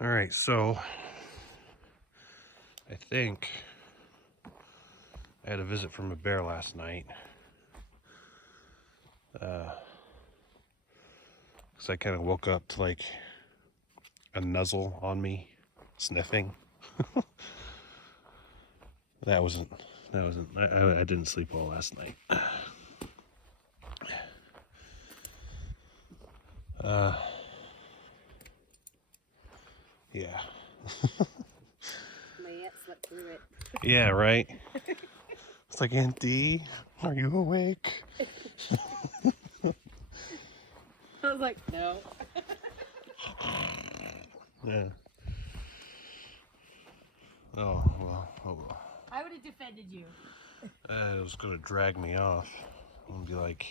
All right, so I think I had a visit from a bear last night. Because I kind of woke up to like a nuzzle on me, sniffing. That wasn't. I didn't sleep well last night. Yeah. My aunt slept through it. Yeah, right. It's like, Aunt D, are you awake? I was like, no. Yeah. Oh well. I would have defended you. It was gonna drag me off and be like,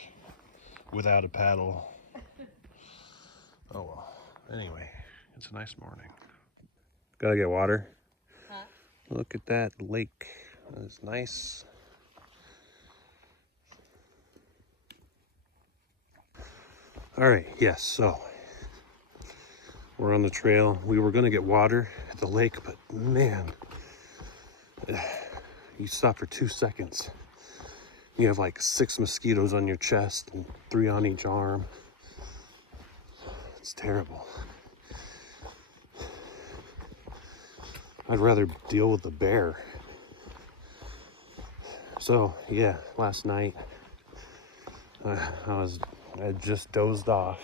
without a paddle. Oh well. Anyway, it's a nice morning. Gotta get water. Huh? Look at that lake. It's nice. All right, yes, so we're on the trail. We were gonna get water at the lake, but man, you stop for 2 seconds. You have like 6 mosquitoes on your chest and 3 on each arm. It's terrible. I'd rather deal with the bear. So yeah, last night I just dozed off,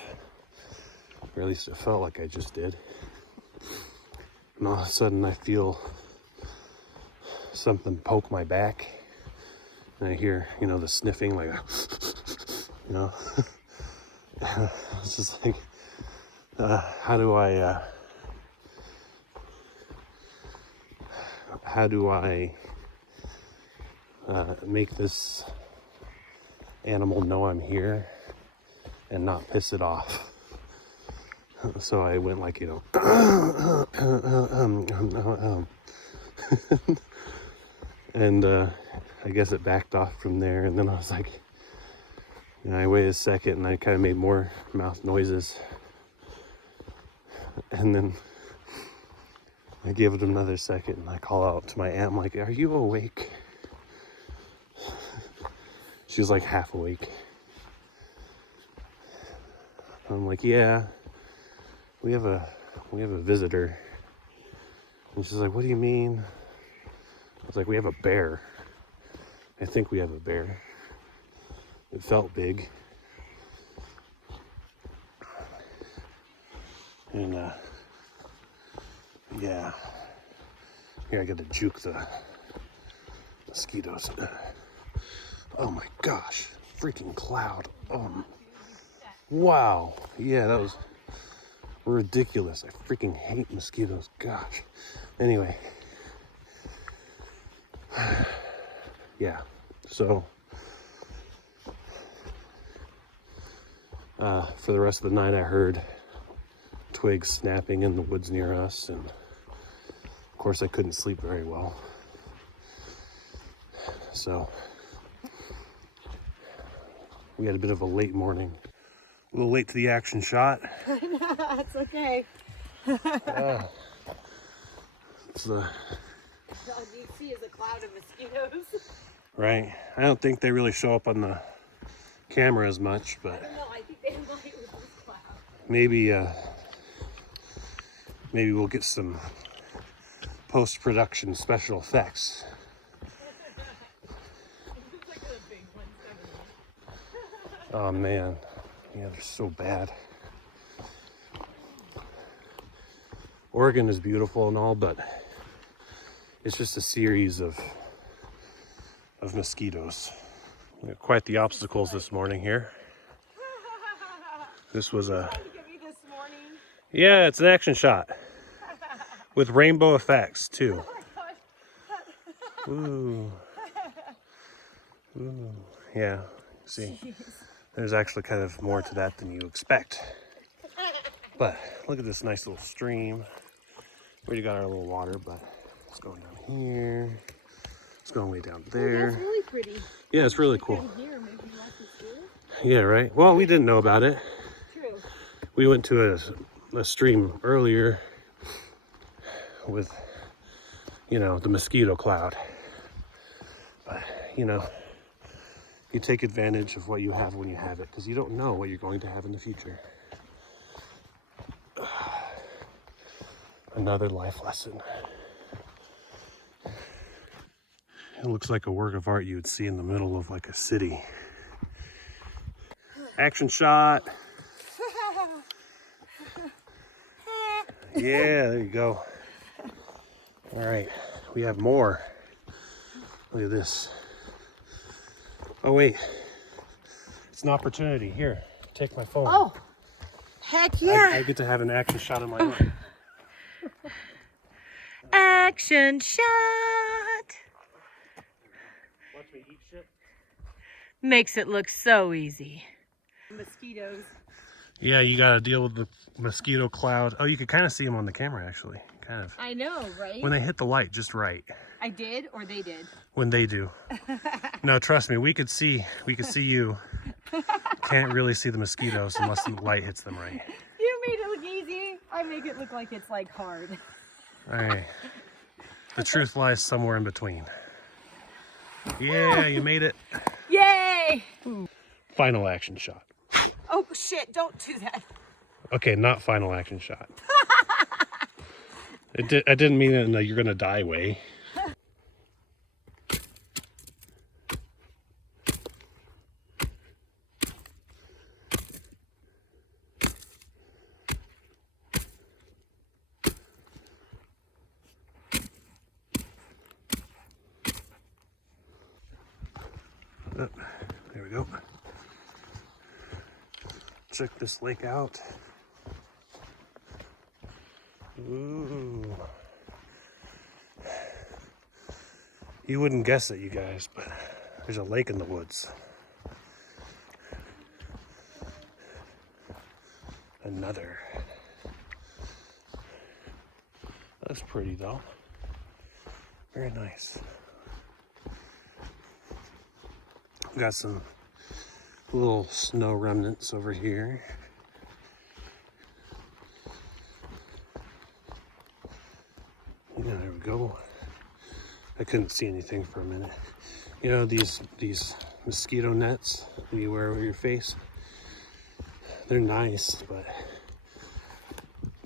or at least it felt like I just did. And all of a sudden I feel something poke my back, and I hear, the sniffing, like, it's just like, how do I make this animal know I'm here and not piss it off? So I went like, and I guess it backed off from there. And then I was like, I waited a second and I kind of made more mouth noises. And then I give it another second and I call out to my aunt, I'm like, are you awake? She was like half awake. I'm like, yeah, we have a visitor. And she's like, what do you mean? I was like, we have a bear. I think we have a bear. It felt big. And yeah. Here, I gotta juke the mosquitoes. Oh my gosh, freaking cloud. Wow. Yeah, that was ridiculous. I freaking hate mosquitoes. Gosh. Anyway. Yeah. So for the rest of the night I heard twigs snapping in the woods near us, and of course I couldn't sleep very well. So we had a bit of a late morning. A little late to the action shot. That's okay. It's the All you see is a cloud of mosquitoes. right. I don't think they really show up on the camera as much, but I don't know, I think they might with this cloud. Maybe we'll get some post-production special effects. It's like a big one, Oh man, yeah, they're so bad. Oregon is beautiful and all, but it's just a series of mosquitoes. We had quite the obstacles this morning here. This was a, trying to get me this morning. yeah, it's an action shot with rainbow effects too. Oh my gosh. Ooh. Ooh. Yeah, see, Jeez. there's actually kind of more to that than you expect. But look at this nice little stream. We already got our little water, but it's going down here. It's going way down there. Oh, that's really pretty. Yeah, it's really cool. Down here, maybe you want to see it? Yeah, right. Well, we didn't know about it. True. We went to a stream earlier with, you know, the mosquito cloud. But, you know, you take advantage of what you have when you have it, because you don't know what you're going to have in the future. Another life lesson. It looks like a work of art you would see in the middle of like a city. Action shot. Yeah, there you go. All right, we have more. Look at this. Oh wait, it's an opportunity. Here, take my phone. Oh, heck yeah. I get to have an action shot of my own. Action shot. Watch me eat shit. Makes it look so easy. Mosquitoes. Yeah, you gotta deal with the mosquito cloud. Oh, you could kind of see them on the camera actually. Kind of. I know, right? When they hit the light just right. I did, or they did? When they do. No, trust me, we could see you. Can't really see the mosquitoes unless the light hits them right. You made it look easy. I make it look like it's like hard. All right. The truth lies somewhere in between. Yeah, you made it. Yay! Final action shot. Oh shit, don't do that. Okay, not final action shot. I didn't mean it in a you're gonna die way. Oh, there we go. Check this lake out. Ooh. You wouldn't guess it, you guys, but there's a lake in the woods. Another. That's pretty though. Very nice. Got some little snow remnants over here. Yeah, there we go. I couldn't see anything for a minute. You know these mosquito nets that you wear over your face? They're nice, but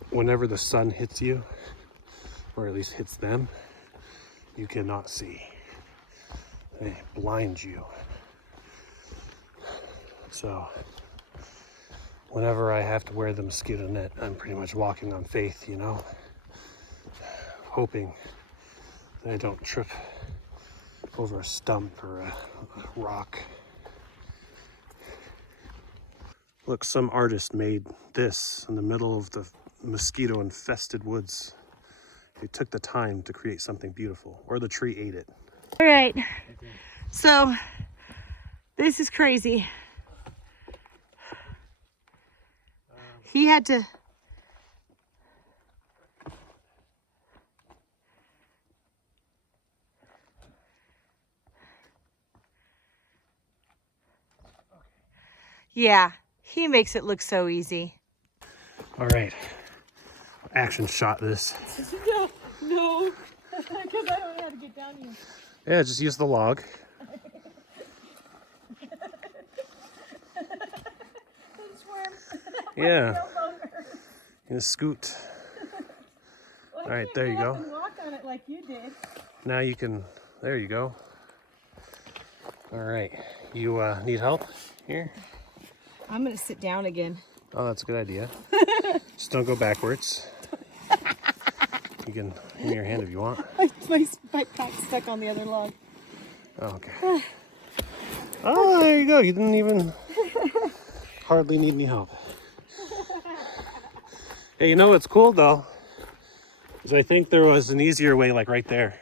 whenever the sun hits you, or at least hits them, you cannot see. They blind you. So whenever I have to wear the mosquito net, I'm pretty much walking on faith, you know, hoping that I don't trip over a stump or a rock. Look, some artist made this in the middle of the mosquito infested woods. They took the time to create something beautiful, or the tree ate it. All right, so this is crazy. He had to. Yeah, he makes it look so easy. All right, action shot this. No, because I don't know how to get down here. Yeah, just use the log. Yeah, you scoot. Well, All right, there you go. Walk on it like you did. Now you can, there you go. All right, you need help here? I'm gonna sit down again. Oh, that's a good idea. Just don't go backwards. You can give me your hand if you want. My pack's stuck on the other log. Oh, okay. Oh, there you go. You didn't even hardly need any help. Hey, you know what's cool though? Is I think there was an easier way, like right there.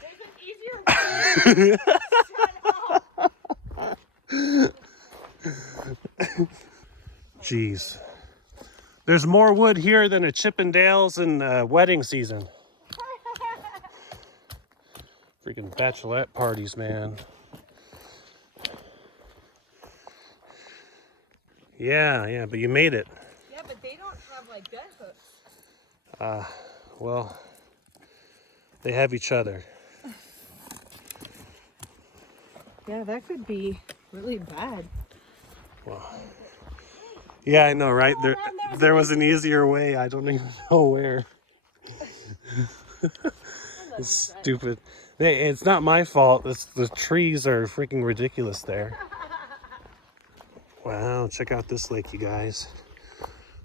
There's an easier way. Shut up. Jeez. There's more wood here than at Chippendales in wedding season. Freaking bachelorette parties, man. Yeah, but you made it. Yeah, but they don't have like bed hooks. Well, They have each other. Yeah, that could be really bad. Well, yeah, I know, right? There was an easier way. I don't even know where. It's stupid. Hey, it's not my fault. The trees are freaking ridiculous there. Wow, check out this lake, you guys.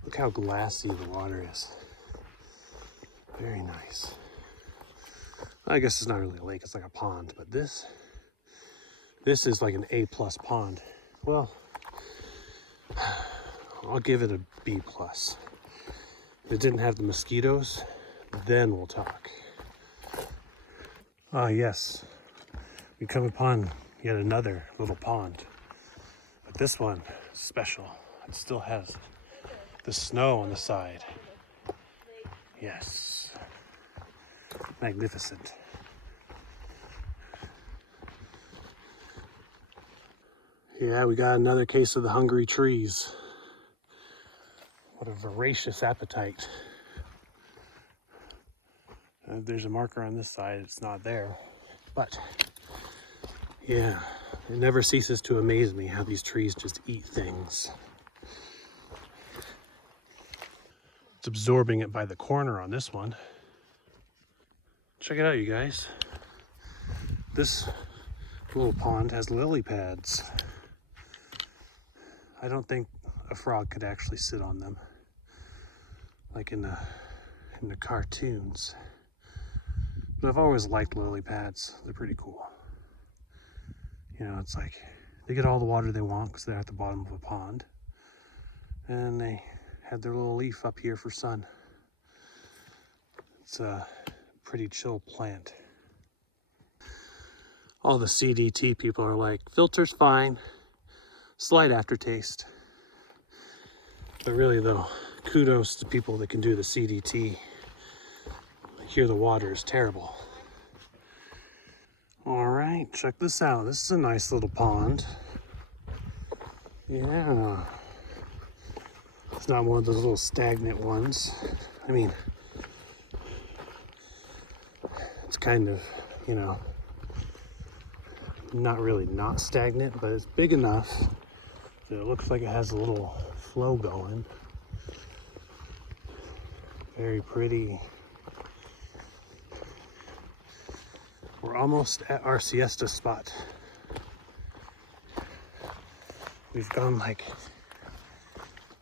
Look how glassy the water is. Very nice. I guess it's not really a lake, it's like a pond, but this is like an A+ pond. Well, I'll give it a B+. If it didn't have the mosquitoes, then we'll talk. Ah, yes. We come upon yet another little pond. But this one is special. It still has the snow on the side. Yes. Magnificent. Yeah, we got another case of the hungry trees. What a voracious appetite. There's a marker on this side, it's not there. But, yeah, it never ceases to amaze me how these trees just eat things. It's absorbing it by the corner on this one. Check it out, you guys. This little pond has lily pads. I don't think a frog could actually sit on them, like in the cartoons. But I've always liked lily pads. They're pretty cool. You know, it's like they get all the water they want because they're at the bottom of a pond, and they have their little leaf up here for sun. It's a pretty chill plant. All the CDT people are like, filter's fine, slight aftertaste. But really though, kudos to people that can do the CDT. Here the water is terrible. All right, check this out. This is a nice little pond. Yeah. It's not one of those little stagnant ones. I mean, it's kind of, you know, not really not stagnant, but it's big enough that it looks like it has a little flow going. Very pretty. We're almost at our siesta spot. We've gone like,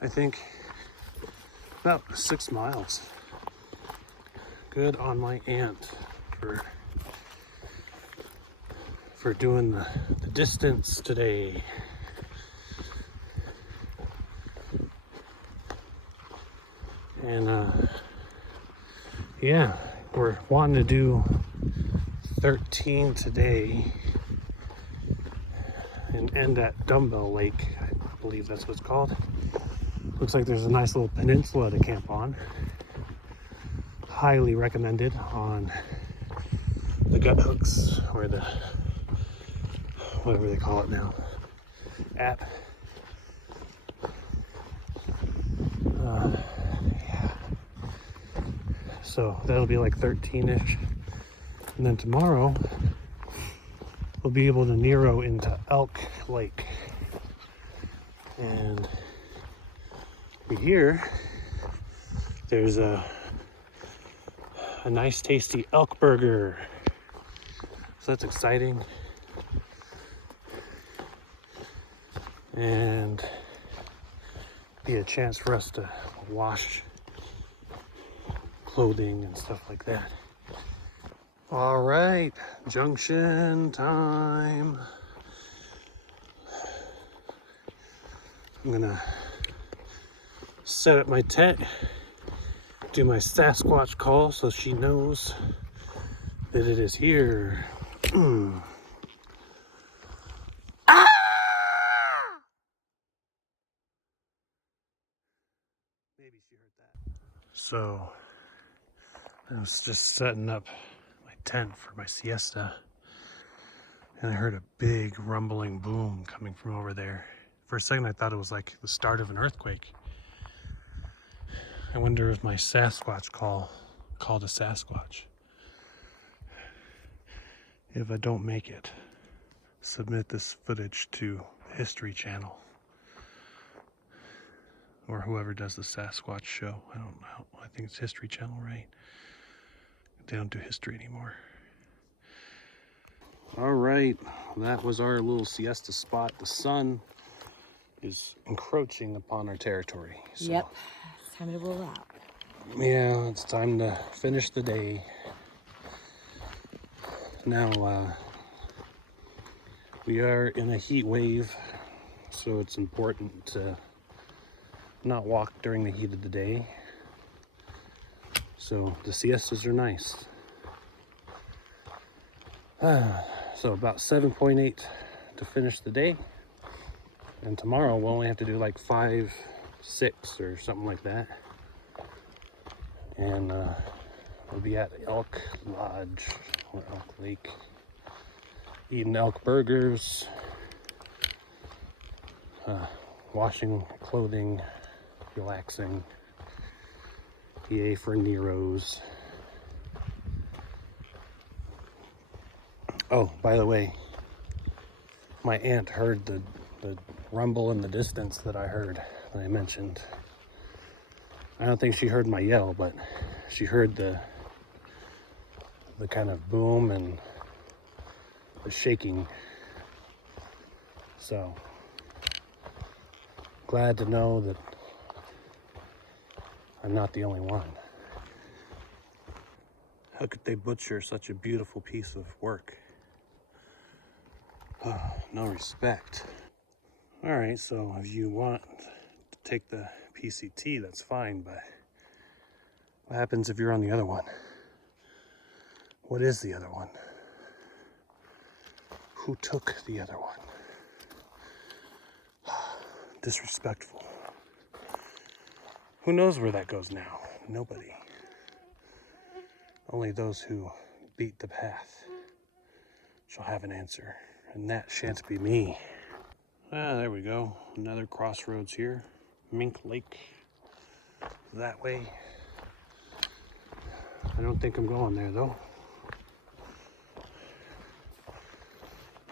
I think, about 6 miles. Good on my aunt for doing the distance today. And yeah, we're wanting to do 13 today and end at Dumbell Lake. I believe that's what it's called. Looks like there's a nice little peninsula to camp on. Highly recommended on the gut hooks or the whatever they call it now app. Yeah. So that'll be like 13-ish. And then tomorrow we'll be able to Nero into Elk Lake. And here there's a nice tasty elk burger. So that's exciting. And be a chance for us to wash clothing and stuff like that. All right, junction time. I'm gonna set up my tent, do my Sasquatch call so she knows that it is here. Ah! Maybe she heard that. So I was just setting up my tent for my siesta, and I heard a big rumbling boom coming from over there. For a second I thought it was like the start of an earthquake. I wonder if my Sasquatch call called a Sasquatch. if I don't make it, submit this footage to the History Channel or whoever does the Sasquatch show. I don't know. I think it's History Channel, right? They don't do history anymore. All right, that was our little siesta spot. The sun is encroaching upon our territory. So, Yep, it's time to roll out. yeah, it's time to finish the day. Now, we are in a heat wave, so it's important to not walk during the heat of the day. So the siestas are nice. So about 7.8 to finish the day. And tomorrow we'll only have to do like 5, 6 or something like that. And we'll be at Elk Lodge or Elk Lake, eating elk burgers, washing clothing, relaxing. Yay for Nero's. Oh, by the way, my aunt heard the rumble in the distance that I heard, that I mentioned. I don't think she heard my yell, but she heard the kind of boom and the shaking. So, glad to know that I'm not the only one. How could they butcher such a beautiful piece of work? No respect. All right, so if you want to take the PCT, that's fine, but what happens if you're on the other one? What is the other one? Who took the other one? Disrespectful. Who knows where that goes now? Nobody. Only those who beat the path shall have an answer, and that shan't be me. Ah, there we go. Another crossroads here. Mink Lake. That way. I don't think I'm going there though.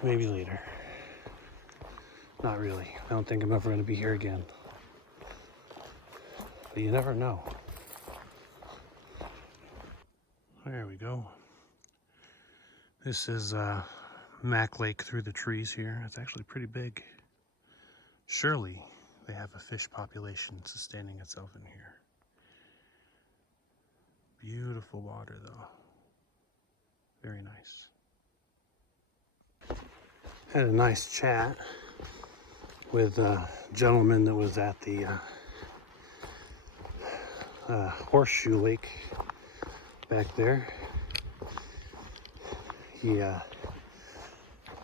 Maybe later. Not really. I don't think I'm ever going to be here again. But you never know. There we go. This is Mac Lake through the trees here. It's actually pretty big. Surely they have a fish population sustaining itself in here. Beautiful water though. Very nice. Had a nice chat with a gentleman that was at the Horseshoe Lake back there. He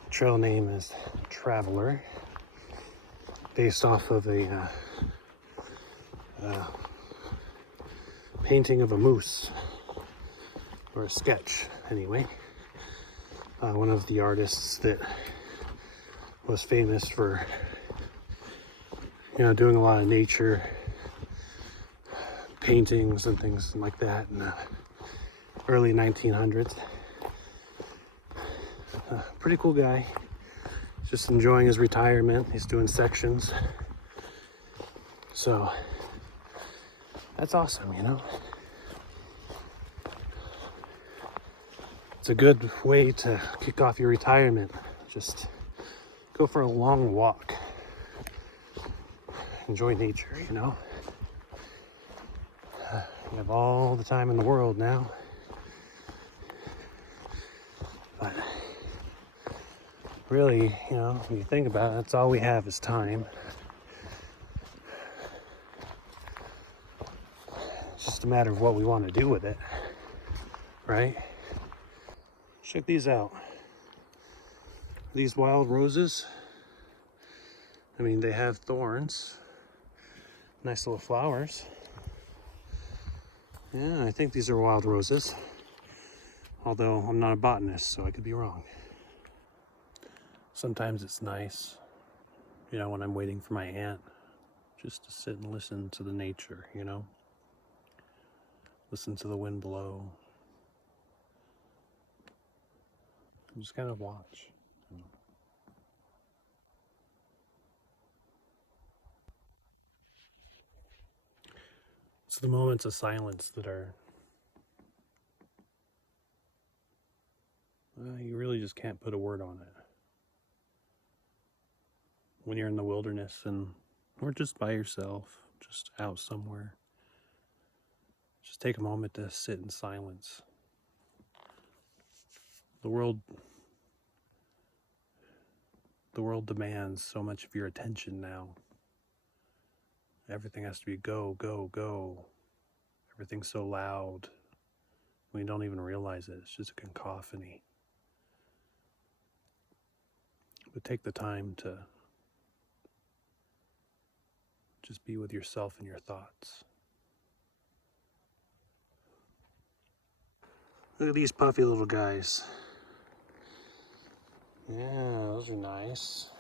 trail name is Traveler, based off of a painting of a moose, or a sketch anyway. One of the artists that was famous for, you know, doing a lot of nature paintings and things like that in the early 1900s. Pretty cool guy. Just enjoying his retirement. He's doing sections. So that's awesome, you know. It's a good way to kick off your retirement. Just go for a long walk. Enjoy nature, you know. You have all the time in the world now. But really, you know, when you think about it, that's all we have is time. It's just a matter of what we want to do with it, right? Check these out. These wild roses, I mean, they have thorns. Nice little flowers. Yeah, I think these are wild roses. Although I'm not a botanist, so I could be wrong. Sometimes it's nice, you know, when I'm waiting for my aunt, just to sit and listen to the nature, you know? Listen to the wind blow. Just kind of watch. It's the moments of silence that are, you really just can't put a word on it. When you're in the wilderness or just by yourself, just out somewhere, just take a moment to sit in silence. The world demands so much of your attention now. Everything has to be go, go, go. Everything's so loud. We don't even realize it. It's just a cacophony. But take the time to just be with yourself and your thoughts. Look at these puffy little guys. Yeah, those are nice.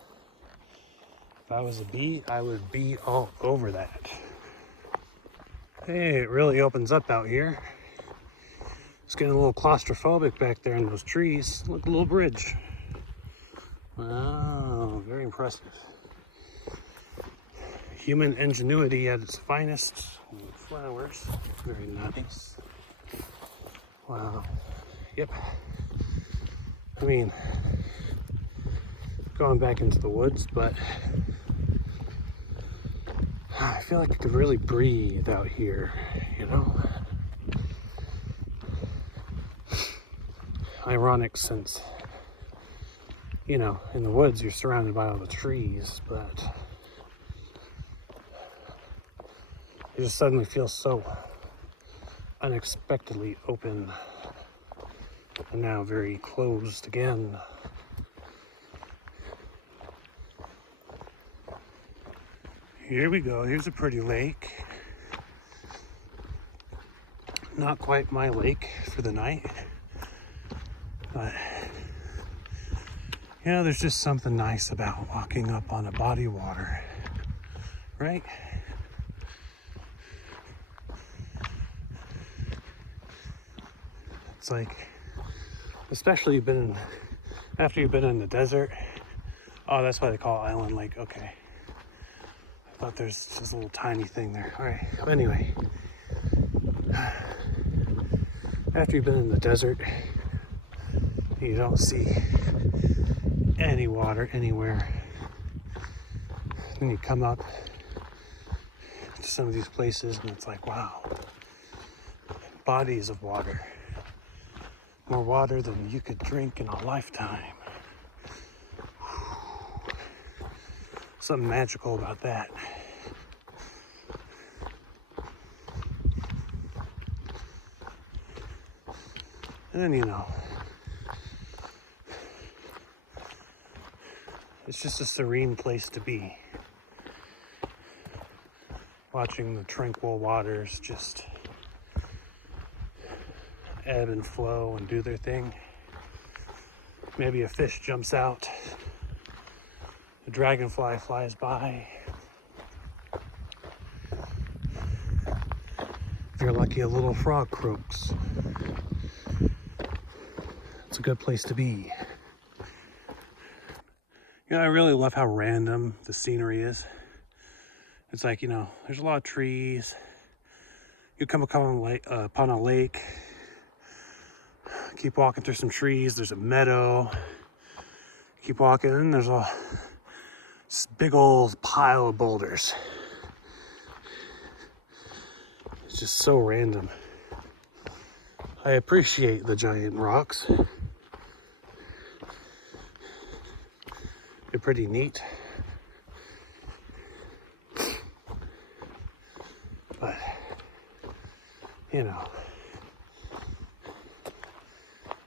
If I was a bee, I would be all over that. Hey, it really opens up out here. It's getting a little claustrophobic back there in those trees. Look, a little bridge. Wow, very impressive. Human ingenuity at its finest. Flowers, very nice. Wow. Yep. I mean, going back into the woods, but I feel like I could really breathe out here, you know? Ironic since, you know, in the woods you're surrounded by all the trees, but you just suddenly feel so unexpectedly open and now very closed again. Here we go. Here's a pretty lake. Not quite my lake for the night, but you know, there's just something nice about walking up on a body of water, right? It's like, especially after you've been in the desert. Oh, that's why they call it Island Lake. Okay. I thought there's just a little tiny thing there. All right. But anyway, after you've been in the desert, you don't see any water anywhere. Then you come up to some of these places and it's like, wow, bodies of water. More water than you could drink in a lifetime. Something magical about that. And then, you know, it's just a serene place to be. Watching the tranquil waters just ebb and flow and do their thing. Maybe a fish jumps out. A dragonfly flies by. If you're lucky, a little frog croaks. It's a good place to be. You know, I really love how random the scenery is. It's like, you know, there's a lot of trees. You come upon a lake. Keep walking through some trees. There's a meadow. Keep walking, and there's this big old pile of boulders. It's just so random. I appreciate the giant rocks. They're pretty neat. But, you know,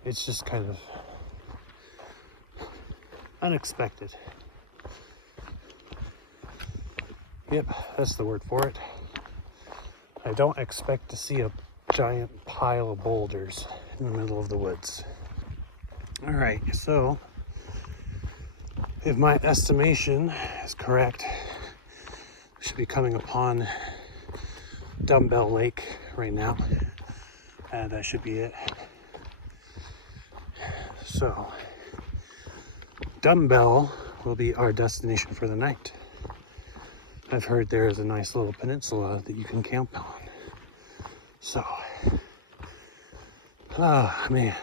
it's just kind of unexpected. Yep, that's the word for it. I don't expect to see a giant pile of boulders in the middle of the woods. All right, so if my estimation is correct, we should be coming upon Dumbell Lake right now, and that should be it. So Dumbell will be our destination for the night. I've heard there is a nice little peninsula that you can camp on. So, ah, man,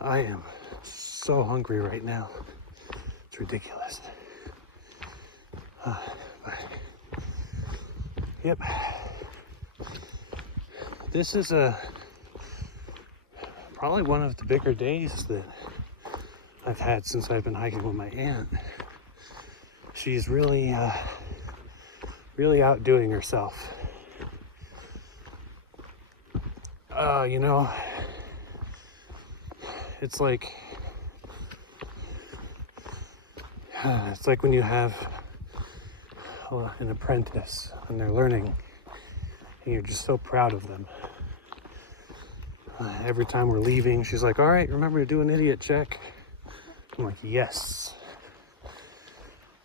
I am so hungry right now. It's ridiculous. But, yep. This is probably one of the bigger days that I've had since I've been hiking with my aunt. She's really outdoing herself. You know, it's like when you have an apprentice and they're learning, and you're just so proud of them. Every time we're leaving, she's like, "All right, remember to do an idiot check." I'm like, "Yes."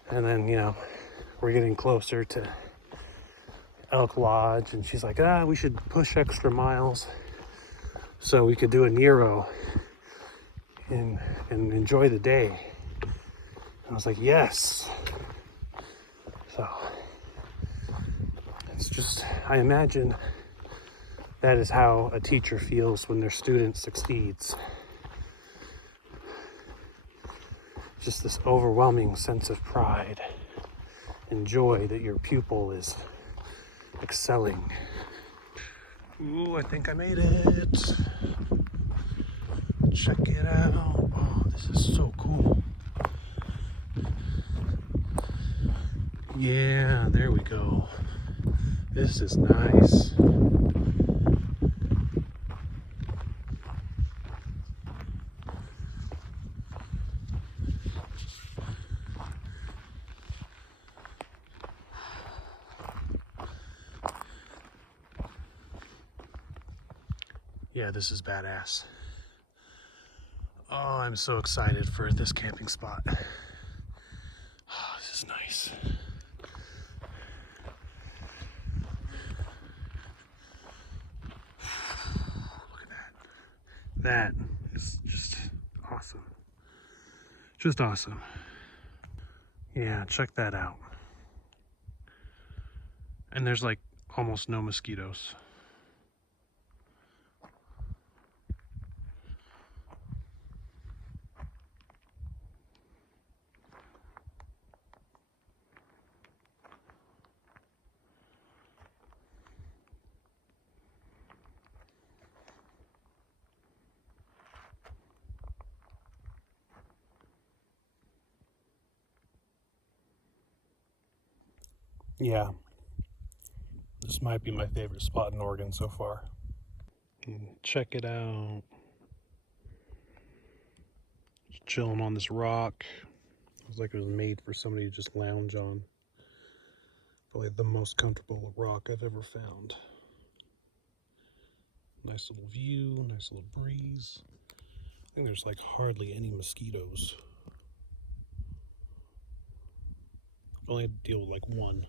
And then, you know, we're getting closer to Elk Lodge, and she's like, "We should push extra miles so we could do a Nero and enjoy the day." And I was like, "Yes." So it's just, I imagine that is how a teacher feels when their student succeeds. Just this overwhelming sense of pride and joy that your pupil is excelling. Ooh, I think I made it. Check it out. Oh, this is so cool. Yeah, there we go. This is nice. Yeah, this is badass. Oh, I'm so excited for this camping spot. Oh, this is nice. Look at that. That is just awesome. Just awesome. Yeah, check that out. And there's like almost no mosquitoes. Yeah, this might be my favorite spot in Oregon so far. Check it out. Just chilling on this rock. It was like it was made for somebody to just lounge on. Probably the most comfortable rock I've ever found. Nice little view, nice little breeze. I think there's like hardly any mosquitoes. I've only had to deal with like one.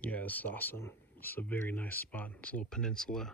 Yeah, it's awesome. It's a very nice spot. It's a little peninsula.